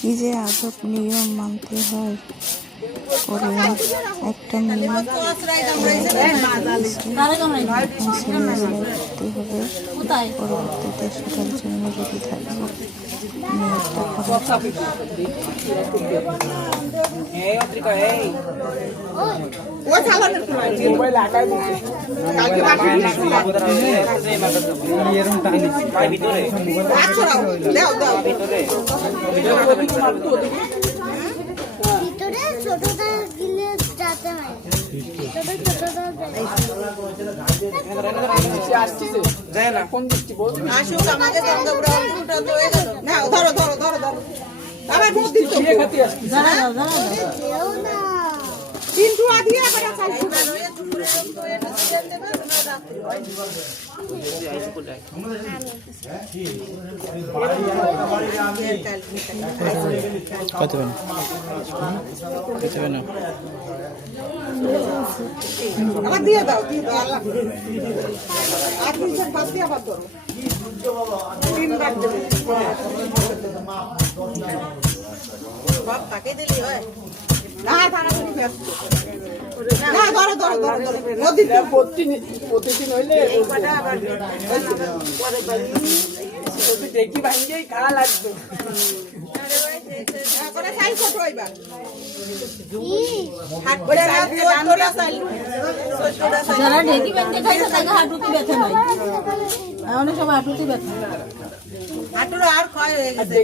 কি যে আজব নিয়ম মানতে হয়। করলাম একটা নিয়ম করতে হবে, পরবর্তীতে সেটার জন্য রেডি থাকবো। নিয়মটা ছোটটা গিলে যেতে হয়, আবার দিয়ে দাও, দিয়ে দাও, আল্লাহ আর দুইজন বাদ দিয়ে আবার ধরো, তিনবার দেবে সব তাকে দিলি হয় না, তাড়াতাড়ি ব্যস্ত না, ধরো ধরো ধরো ধরো প্রতিদিন হইলে এই কটা আবার পরে বাড়ি দেখি ভাঙিয়েই খাওয়া লাগতো। করে চাই ছোট হইবা যারা ঢেকি ব্যাংকে খাইছে তাকে হাঁটুতে ব্যথা নাই, অনেক সময় হাঁটুতে ব্যথা। হাঁটুর আর ক্ষয় হয়ে গেছে।